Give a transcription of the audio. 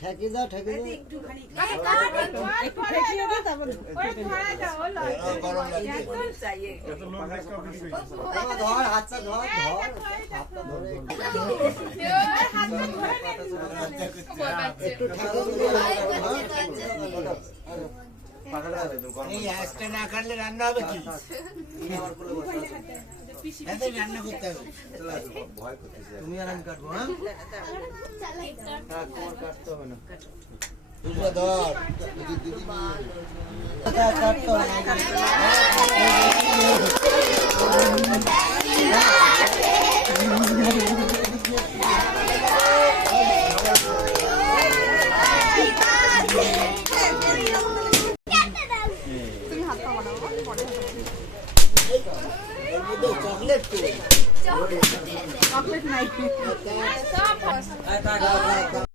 ঠেকি দাও ঠেকি ধর হাতটা ধর হাতটা ধরে একটু এই আঁচটা না কাটলে রান্না হবে কি? রান্না করতে হবে। তুমি আর আমি কাটবো। হ্যাঁ তোমার কাটতে হবে না। ধর কাটতে হবে চকলেট নাই।